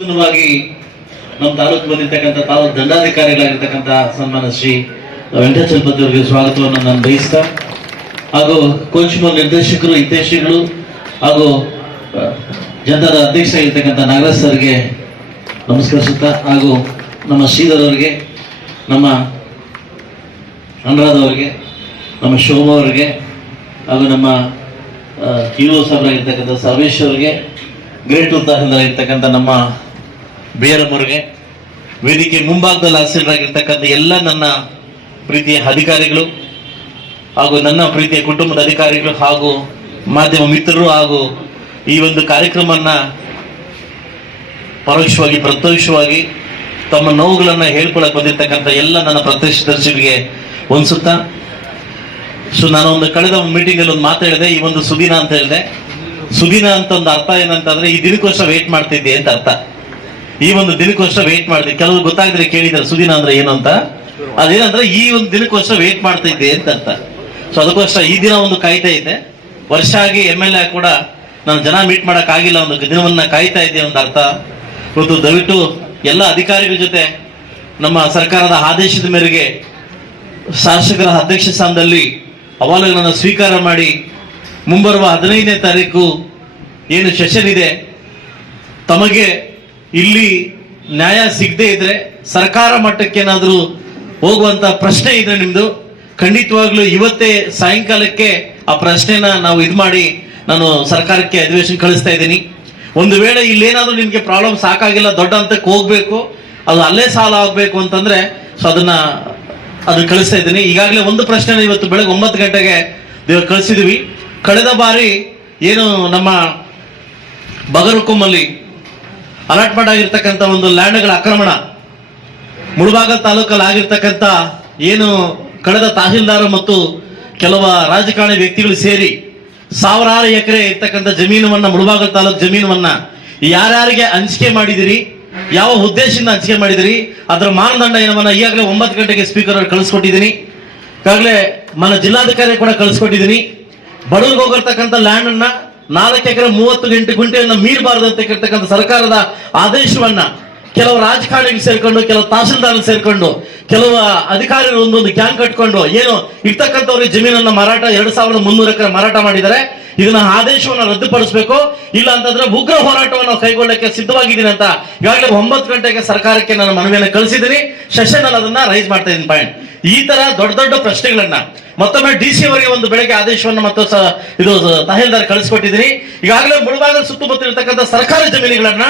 ನಮ್ಮ ತಾಲೂಕು ಬಂದಿರ್ತಕ್ಕಂಥ ತಾಲೂಕು ದಂಡಾಧಿಕಾರಿಗಳಾಗಿರ್ತಕ್ಕಂಥ ಸನ್ಮಾನ ಶ್ರೀ ವೆಂಕಟಚಲಪತಿ ಅವರಿಗೆ ಸ್ವಾಗತವನ್ನು ನಾನು ಬಯಸ್ತಾ, ಹಾಗೂ ಕೋಚ್ಮೂರ್ ನಿರ್ದೇಶಕರು ಹಿತೇಶಿಗಳು ಹಾಗೂ ಜನರ ಅಧ್ಯಕ್ಷ ಆಗಿರ್ತಕ್ಕಂಥ ನಾಗರಾಜ್ ಸರ್ಗೆ ನಮಸ್ಕರಿಸುತ್ತಾ ಹಾಗೂ ನಮ್ಮ ಶ್ರೀಧರ್ ಅವರಿಗೆ, ನಮ್ಮ ಅನುರಾಧ ಅವರಿಗೆ, ನಮ್ಮ ಶೋಭಾ ಅವರಿಗೆ, ಹಾಗೂ ನಮ್ಮ ಹೀರೋ ಸಾಹೇಬರಾಗಿರ್ತಕ್ಕಂಥ ಸರ್ವೇಶ್ ಅವರಿಗೆ, ಗ್ರೇಟ್ ಉತ್ತಾಹದಲ್ಲಿರ್ತಕ್ಕಂಥ ನಮ್ಮ ಬೇರಮ್ ಅವರಿಗೆ ವೇದಿಕೆ ಮುಂಭಾಗದಲ್ಲಿ ಹಾಸಿರಾಗಿರ್ತಕ್ಕಂಥ ಎಲ್ಲ ನನ್ನ ಪ್ರೀತಿಯ ಅಧಿಕಾರಿಗಳು ಹಾಗೂ ನನ್ನ ಪ್ರೀತಿಯ ಕುಟುಂಬದ ಅಧಿಕಾರಿಗಳು ಹಾಗೂ ಮಾಧ್ಯಮ ಮಿತ್ರರು ಹಾಗೂ ಈ ಒಂದು ಕಾರ್ಯಕ್ರಮನ ಪರೋಕ್ಷವಾಗಿ, ಪ್ರತ್ಯಕ್ಷವಾಗಿ ತಮ್ಮ ನೋವುಗಳನ್ನು ಹೇಳ್ಕೊಳಕ್ಕೆ ಬಂದಿರ್ತಕ್ಕಂಥ ಎಲ್ಲ ನನ್ನ ಪ್ರತ್ಯಕ್ಷದರ್ಶಿಗಳಿಗೆ ಹೊಂದಿಸುತ್ತಾ ಸೊ ನಾನು ಒಂದು ಕಳೆದ ಒಂದು ಮೀಟಿಂಗ್ ಅಲ್ಲಿ ಒಂದು ಮಾತು ಹೇಳಿದೆ, ಈ ಒಂದು ಸುದಿನ ಅಂತ ಹೇಳಿದೆ. ಸುದಿನ ಅಂತ ಒಂದು ಅರ್ಥ ಏನಂತಂದ್ರೆ, ಈ ದಿನಕ್ಕೋಸ್ಕರ ವೇಟ್ ಮಾಡ್ತಿದ್ದೆ ಅಂತ ಅರ್ಥ. ಈ ಒಂದು ದಿನಕ್ಕೋಸ್ಕರ ವೇಟ್ ಮಾಡಿದೆ ಕೆಲವರು ಗೊತ್ತಾಗದ್ರೆ ಕೇಳಿದ್ದಾರೆ ಸುದಿನ ಅಂದ್ರೆ ಏನು ಅಂತ? ಅದೇನಂದ್ರೆ, ಈ ಒಂದು ದಿನಕ್ಕೋಸ್ಕರ ವೇಟ್ ಮಾಡ್ತಾ ಇದ್ದೆ ಅಂತ ಅರ್ಥ ಸೊ ಅದಕ್ಕೋಸ್ಕರ ಈ ದಿನ ಒಂದು ಕಾಯ್ತಾ ಇದ್ದೆ. ವರ್ಷ ಆಗಿ ಎಂ ಎಲ್ ಎ ಕೂಡ ನಾನು ಜನ ಮೀಟ್ ಮಾಡಕ್ ಆಗಿಲ್ಲ. ಒಂದು ದಿನವನ್ನ ಕಾಯ್ತಾ ಇದ್ದೆ ಒಂದು ಅರ್ಥ. ಇವತ್ತು ದಯವಿಟ್ಟು ಎಲ್ಲ ಅಧಿಕಾರಿಗಳ ಜೊತೆ ನಮ್ಮ ಸರ್ಕಾರದ ಆದೇಶದ ಮೇರೆಗೆ ಶಾಸಕರ ಅಧ್ಯಕ್ಷ ಸ್ಥಾನದಲ್ಲಿ ಅಹವಾಲುಗಳನ್ನು ಸ್ವೀಕಾರ ಮಾಡಿ ಮುಂಬರುವ ಹದಿನೈದನೇ ತಾರೀಕು ಏನು ಸೆಷನ್ ಇದೆ, ತಮಗೆ ಇಲ್ಲಿ ನ್ಯಾಯ ಸಿಗದೆ ಇದ್ರೆ ಸರ್ಕಾರ ಮಟ್ಟಕ್ಕೆ ಏನಾದರೂ ಹೋಗುವಂತ ಪ್ರಶ್ನೆ ಇದೆ ನಿಮ್ದು. ಖಂಡಿತವಾಗ್ಲೂ ಇವತ್ತೇ ಸಾಯಂಕಾಲಕ್ಕೆ ಆ ಪ್ರಶ್ನೆನ ನಾವು ಇದು ಮಾಡಿ ನಾನು ಸರ್ಕಾರಕ್ಕೆ ಅಧಿವೇಶನ ಕಳಿಸ್ತಾ ಇದ್ದೀನಿ. ಒಂದು ವೇಳೆ ಇಲ್ಲೇನಾದ್ರೂ ನಿಮ್ಗೆ ಪ್ರಾಬ್ಲಮ್ ಸಾಕಾಗಿಲ್ಲ, ದೊಡ್ಡ ಹಂತಕ್ಕೆ ಹೋಗ್ಬೇಕು, ಅದು ಅಲ್ಲೇ ಸಾಲ ಆಗ್ಬೇಕು ಅಂತಂದ್ರೆ ಸೊ ಅದನ್ನ ಅದು ಕಳಿಸ್ತಾ ಇದ್ದೀನಿ. ಈಗಾಗಲೇ ಒಂದು ಪ್ರಶ್ನೆ ಇವತ್ತು ಬೆಳಗ್ಗೆ ಒಂಬತ್ತು ಗಂಟೆಗೆ ದೇವ್ ಕಳಿಸಿದ್ವಿ. ಕಳೆದ ಬಾರಿ ಏನು ನಮ್ಮ ಬಗರುಕೊಮ್ಮಲ್ಲಿ ಅಲಾಟ್ಮೆಂಟ್ ಆಗಿರ್ತಕ್ಕಂಥ ಒಂದು ಲ್ಯಾಂಡ್ಗಳ ಆಕ್ರಮಣ. ಮುಳಬಾಗ ತಾಲೂಕಲ್ಲಿ ಆಗಿರ್ತಕ್ಕಂಥ ಏನು ಕಳೆದ ತಹಸೀಲ್ದಾರ್ ಮತ್ತು ಕೆಲವು ರಾಜಕಾರಣಿ ವ್ಯಕ್ತಿಗಳು ಸೇರಿ ಸಾವಿರಾರು ಎಕರೆ ಇರ್ತಕ್ಕಂಥ ಜಮೀನವನ್ನ ಮುಳಬಾಗ ತಾಲೂಕು ಜಮೀನವನ್ನ ಯಾರ್ಯಾರಿಗೆ ಹಂಚಿಕೆ ಮಾಡಿದಿರಿ, ಯಾವ ಉದ್ದೇಶದಿಂದ ಹಂಚಿಕೆ ಮಾಡಿದಿರಿ, ಅದರ ಮಾನದಂಡ ಏನವನ್ನ ಈಗಾಗಲೇ ಒಂಬತ್ತು ಗಂಟೆಗೆ ಸ್ಪೀಕರ್ ಅವ್ರು ಕಳಿಸ್ಕೊಟ್ಟಿದ್ದೀನಿ ಈಗಾಗಲೇ ಮನ ಜಿಲ್ಲಾಧಿಕಾರಿ ಕೂಡ ಕಳಿಸ್ಕೊಟ್ಟಿದ್ದೀನಿ ಬಡವ್ರಿಗೆ ಹೋಗಿರ್ತಕ್ಕಂಥ ಲ್ಯಾಂಡ್ ಅನ್ನ ನಾಲ್ಕು ಎಕರೆ ಮೂವತ್ತು ಗಂಟೆ ಗುಂಟೆಯನ್ನ ಮೀರಬಾರದು ಅಂತ ಕೇಳ್ತಕ್ಕಂಥ ಸರ್ಕಾರದ ಆದೇಶವನ್ನ ಕೆಲವು ರಾಜಕಾರಣಿಗೆ ಸೇರ್ಕೊಂಡು, ಕೆಲವು ತಹಸೀಲ್ದಾರ್ ಸೇರ್ಕೊಂಡು, ಕೆಲವು ಅಧಿಕಾರಿಗಳು ಒಂದೊಂದು ಗ್ಯಾಂಗ್ ಕಟ್ಕೊಂಡು, ಏನು ಇರ್ತಕ್ಕಂಥವ್ರಿಗೆ ಜಮೀನನ್ನ ಮಾರಾಟ, ಎರಡ್ ಸಾವಿರದ ಮುನ್ನೂರು ಎಕರೆ ಮಾರಾಟ ಮಾಡಿದ್ದಾರೆ. ಇದನ್ನ ಆದೇಶವನ್ನ ರದ್ದುಪಡಿಸಬೇಕು, ಇಲ್ಲ ಅಂತಂದ್ರೆ ಉಗ್ರ ಹೋರಾಟವನ್ನು ಕೈಗೊಳ್ಳಕ್ಕೆ ಸಿದ್ಧವಾಗಿದ್ದೀನಿ ಅಂತ ಈಗಾಗಲೇ ಒಂಬತ್ತು ಗಂಟೆಗೆ ಸರ್ಕಾರಕ್ಕೆ ನಾನು ಮನವಿಯನ್ನು ಕಳಿಸಿದ್ದೀನಿ. ಸೆಷನ್ ಅಲ್ಲಿ ಅದನ್ನ ರೈಸ್ ಮಾಡ್ತಾ ಇದ್ದೀನಿ ಪಾಯಿಂಟ್ ಈ ತರ ದೊಡ್ಡ ದೊಡ್ಡ ಪ್ರಶ್ನೆಗಳನ್ನ ಮತ್ತೊಮ್ಮೆ ಡಿ ಸಿ ಅವರಿಗೆ ಒಂದು ಬೆಳಗ್ಗೆ ಆದೇಶವನ್ನು ಮತ್ತು ಇದು ತಹಸೀಲ್ದಾರ್ ಕಳಿಸ್ಕೊಟ್ಟಿದ್ದೀನಿ. ಈಗಾಗಲೇ ಮುಳುಭಾಗದ ಸುತ್ತಮುತ್ತ ಇರತಕ್ಕಂಥ ಸರ್ಕಾರಿ ಜಮೀನುಗಳನ್ನ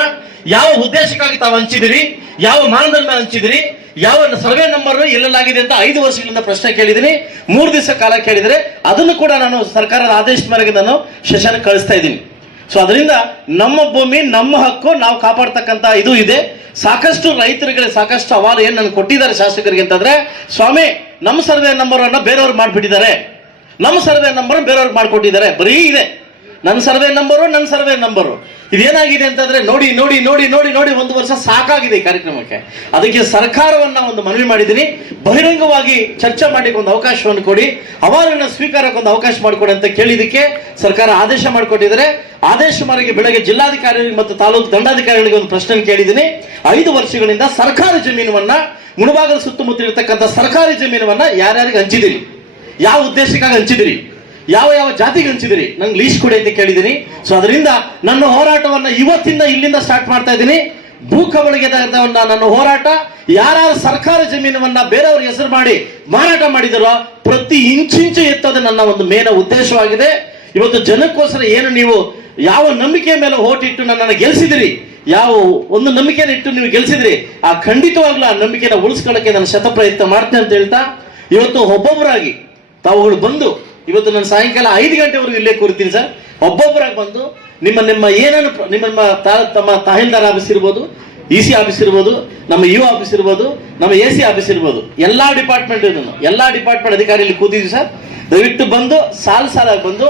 ಯಾವ ಉದ್ದೇಶಕ್ಕಾಗಿ ತಾವು ಹಂಚಿದಿರಿ ಯಾವ ಮಾನದಂಡ ಹಂಚಿದಿರಿ ಯಾವ ಸರ್ವೆ ನಂಬರ್ ಎಲ್ಲಾಗಿದೆ ಅಂತ ಐದು ವರ್ಷಗಳಿಂದ ಪ್ರಶ್ನೆ ಕೇಳಿದೀನಿ ಮೂರು ದಿವಸ ಕಾಲ ಕೇಳಿದರೆ ಅದನ್ನು ಕೂಡ ನಾನು ಸರ್ಕಾರದ ಆದೇಶದ ಮೇರೆಗೆ ನಾನು ಸೆಷನ್ ಕಳಿಸ್ತಾ ಇದ್ದೀನಿ. ಸೊ ಅದರಿಂದ ನಮ್ಮ ಭೂಮಿ, ನಮ್ಮ ಹಕ್ಕು ನಾವು ಕಾಪಾಡ್ತಕ್ಕಂಥ ಇದು ಇದೆ. ಸಾಕಷ್ಟು ರೈತರಿಗೆ ಸಾಕಷ್ಟು ಅವಾರ್ಡ್ ಏನು ನನಗೆ ಕೊಟ್ಟಿದ್ದಾರೆ ಶಾಸಕರಿಗೆ ಅಂತಂದ್ರೆ, ಸ್ವಾಮಿ, ನಮ್ಮ ಸರ್ವೆ ನಂಬರ್ ಅನ್ನ ಬೇರೆಯವ್ರು ಮಾಡಿಬಿಟ್ಟಿದ್ದಾರೆ. ನಮ್ಮ ಸರ್ವೆ ನಂಬರ್ ಬೇರೆಯವ್ರು ಮಾಡಿಕೊಟ್ಟಿದ್ದಾರೆ. ಬರೀ ಇದೆ. ನನ್ನ ಸರ್ವೆ ನಂಬರು, ನನ್ನ ಸರ್ವೆ ನಂಬರು. ಇದೇನಾಗಿದೆ ಅಂತಂದ್ರೆ ನೋಡಿ ನೋಡಿ ನೋಡಿ ನೋಡಿ ನೋಡಿ ಒಂದು ವರ್ಷ ಸಾಕಾಗಿದೆ ಈ ಕಾರ್ಯಕ್ರಮಕ್ಕೆ. ಅದಕ್ಕೆ ಸರ್ಕಾರವನ್ನ ಒಂದು ಮನವಿ ಮಾಡಿದ್ದೀನಿ. ಬಹಿರಂಗವಾಗಿ ಚರ್ಚೆ ಮಾಡಲಿಕ್ಕೆ ಒಂದು ಅವಕಾಶವನ್ನು ಕೊಡಿ. ಅವಾರ್ಡನ್ನ ಸ್ವೀಕಾರಕ್ಕೆ ಒಂದು ಅವಕಾಶ ಮಾಡಿಕೊಡಿ ಅಂತ ಕೇಳಿದಕ್ಕೆ ಸರ್ಕಾರ ಆದೇಶ ಮಾಡಿಕೊಟ್ಟಿದ್ದಾರೆ. ಆದೇಶ ಮೇರೆಗೆ ಬೆಳಗ್ಗೆ ಜಿಲ್ಲಾಧಿಕಾರಿ ಮತ್ತು ತಾಲೂಕು ದಂಡಾಧಿಕಾರಿಗಳಿಗೆ ಒಂದು ಪ್ರಶ್ನೆ ಕೇಳಿದ್ದೀನಿ. ಐದು ವರ್ಷಗಳಿಂದ ಸರ್ಕಾರಿ ಜಮೀನವನ್ನ ಮುಳುಭಾಗದ ಸುತ್ತಮುತ್ತ ಇರತಕ್ಕಂಥ ಸರ್ಕಾರಿ ಜಮೀನವನ್ನ ಯಾರ್ಯಾರಿಗೆ ಹಂಚಿದಿರಿ? ಯಾವ ಉದ್ದೇಶಕ್ಕಾಗಿ ಹಂಚಿದಿರಿ? ಯಾವ ಯಾವ ಜಾತಿಗೆ ಹಂಚಿದಿರಿ ನಂಗೆ ಲೀಸ್ಟ್ ಕೊಡಿ ಅಂತ ಕೇಳಿದ್ದೀನಿ ಸೊ ಅದರಿಂದ ನನ್ನ ಹೋರಾಟವನ್ನ ಇವತ್ತಿಂದ ಇಲ್ಲಿಂದ ಸ್ಟಾರ್ಟ್ ಮಾಡ್ತಾ ಇದ್ದೀನಿ ಭೂ ಕಬಳಿಗೆ ನನ್ನ ಹೋರಾಟ ಯಾರು ಸರ್ಕಾರ ಜಮೀನವನ್ನ ಬೇರೆಯವ್ರ ಹೆಸರು ಮಾಡಿ ಮಾರಾಟ ಮಾಡಿದರೋ, ಪ್ರತಿ ಇಂಚಿಂಚು ಎತ್ತೋದು ನನ್ನ ಒಂದು ಮೇನ ಉದ್ದೇಶವಾಗಿದೆ. ಇವತ್ತು ಜನಕ್ಕೋಸ್ಕರ ಏನು ನೀವು ಯಾವ ನಂಬಿಕೆಯ ಮೇಲೆ ಓಟಿಟ್ಟು ನನ್ನನ್ನು ಗೆಲ್ಸಿದಿರಿ? ಯಾವ ಒಂದು ನಂಬಿಕೆಯನ್ನು ಇಟ್ಟು ನೀವು ಗೆಲ್ಸಿದ್ರಿ? ಆ ಖಂಡಿತವಾಗ್ಲೂ ಆ ನಂಬಿಕೆನ ಉಳಿಸ್ಕೊಳ್ಳೋಕೆ ನಾನು ಶತಪ್ರಯತ್ನ ಮಾಡ್ತೇನೆ ಅಂತ ಹೇಳ್ತಾ, ಇವತ್ತು ಒಬ್ಬೊಬ್ಬರಾಗಿ ತಾವುಗಳು ಬಂದು ಇವತ್ತು ನಾನು ಸಾಯಂಕಾಲ ಐದು ಗಂಟೆವರೆಗೂ ಇಲ್ಲೇ ಕೂರ್ತೀನಿ ಸರ್. ಒಬ್ಬೊಬ್ಬರಾಗಿ ಬಂದು ನಿಮ್ಮ ನಿಮ್ಮ ಏನೇನು ನಿಮ್ಮ ನಿಮ್ಮ ತಮ್ಮ ತಹಸೀಲ್ದಾರ್ ಆಫೀಸ್ ಇರ್ಬೋದು, ಇ ಸಿ ಆಫೀಸ್ ಇರ್ಬೋದು, ನಮ್ಮ ಯು ಆಫೀಸ್ ಇರ್ಬೋದು, ನಮ್ಮ ಎ ಸಿ ಆಫೀಸ್ ಇರ್ಬೋದು, ಎಲ್ಲ ಡಿಪಾರ್ಟ್ಮೆಂಟ್ ಎಲ್ಲಾ ಡಿಪಾರ್ಟ್ಮೆಂಟ್ ಅಧಿಕಾರಿ ಇಲ್ಲಿ ಕೂತಿದ್ವಿ ಸರ್. ದಯವಿಟ್ಟು ಬಂದು, ಸಾಲು ಸಾಲಾಗಿ ಬಂದು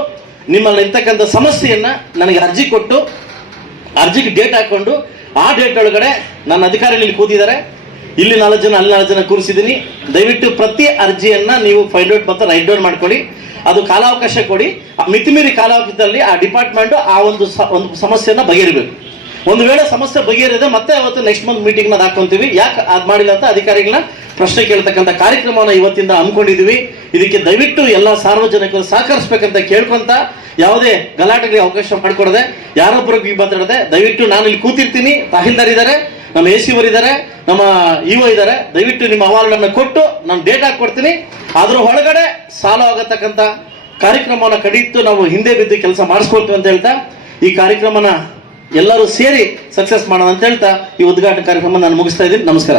ನಿಮ್ಮಲ್ಲಿ ಇರ್ತಕ್ಕಂಥ ಸಮಸ್ಯೆಯನ್ನು ನನಗೆ ಅರ್ಜಿ ಕೊಟ್ಟು, ಅರ್ಜಿಗೆ ಡೇಟ್ ಹಾಕೊಂಡು, ಆ ಡೇಟ್ ಒಳಗಡೆ ನನ್ನ ಅಧಿಕಾರಿಗಳು ಇಲ್ಲಿ ಕೂತಿದ್ದಾರೆ. ಇಲ್ಲಿ ನಾಲ್ಕು ಜನ, ಅಲ್ಲಿ ನಾಲ್ಕು ಜನ ಕೂರಿಸಿದ್ದೀನಿ. ದಯವಿಟ್ಟು ಪ್ರತಿ ಅರ್ಜಿಯನ್ನ ನೀವು ಫೈಂಡ್ ಔಟ್ ಮತ್ತು ರೈಟ್ ಡೌನ್ ಮಾಡ್ಕೊಳ್ಳಿ. ಅದು ಕಾಲಾವಕಾಶ ಕೊಡಿ. ಮಿತಿಮೀರಿ ಕಾಲಾವಕಾಶದಲ್ಲಿ ಆ ಡಿಪಾರ್ಟ್ಮೆಂಟ್ ಆ ಒಂದು ಒಂದು ಸಮಸ್ಯೆಯನ್ನ ಬಗೆಹರಿಬೇಕು. ಒಂದು ವೇಳೆ ಸಮಸ್ಯೆ ಬಗೆಹರಿದೆ, ಮತ್ತೆ ಅವತ್ತು ನೆಕ್ಸ್ಟ್ ಮಂತ್ ಮೀಟಿಂಗ್ನ ಹಾಕೊಂತೀವಿ. ಯಾಕೆ ಅದ್ ಮಾಡಿಲ್ಲ ಅಂತ ಅಧಿಕಾರಿಗಳನ್ನ ಪ್ರಶ್ನೆ ಕೇಳ್ತಕ್ಕಂಥ ಕಾರ್ಯಕ್ರಮವನ್ನು ಇವತ್ತಿಂದ ಹಮ್ಮಿಕೊಂಡಿದೀವಿ. ಇದಕ್ಕೆ ದಯವಿಟ್ಟು ಎಲ್ಲ ಸಾರ್ವಜನಿಕರು ಸಹಕರಿಸಬೇಕಂತ ಕೇಳ್ಕೊಂತ ಯಾವುದೇ ಗಲಾಟೆಗೆ ಅವಕಾಶ ಮಾಡಿಕೊಡದೆ, ಯಾರೊಬ್ಬರಿಗೆ ಮಾತಾಡದೆ, ದಯವಿಟ್ಟು ನಾನು ಇಲ್ಲಿ ಕೂತಿರ್ತೀನಿ. ತಹಸೀಲ್ದಾರ್ ಇದ್ದಾರೆ ನಮ್ಮ ಎ ಸಿ ಇದ್ದಾರೆ, ನಮ್ಮ ಇಒ ಇದ್ದಾರೆ. ದಯವಿಟ್ಟು ನಿಮ್ಮ ಅವಾರ್ಡನ್ನು ಕೊಟ್ಟು ನಾನು ಡೇಟ್ ಹಾಕೊಡ್ತೀನಿ ಅದ್ರ ಒಳಗಡೆ ಸಾಲ ಆಗತಕ್ಕಂಥ ಕಾರ್ಯಕ್ರಮವನ್ನು ಕಡಿತು ನಾವು ಹಿಂದೆ ಬಿದ್ದು ಕೆಲಸ ಮಾಡಿಸ್ಕೊಳ್ತೀವಿ ಅಂತ ಹೇಳ್ತಾ, ಈ ಕಾರ್ಯಕ್ರಮನ ಎಲ್ಲರೂ ಸೇರಿ ಸಕ್ಸಸ್ ಮಾಡೋಣ ಅಂತ ಹೇಳ್ತಾ, ಈ ಉದ್ಘಾಟನಾ ಕಾರ್ಯಕ್ರಮ ನಾನು ಮುಗಿಸ್ತಾ ಇದ್ದೀನಿ. ನಮಸ್ಕಾರ.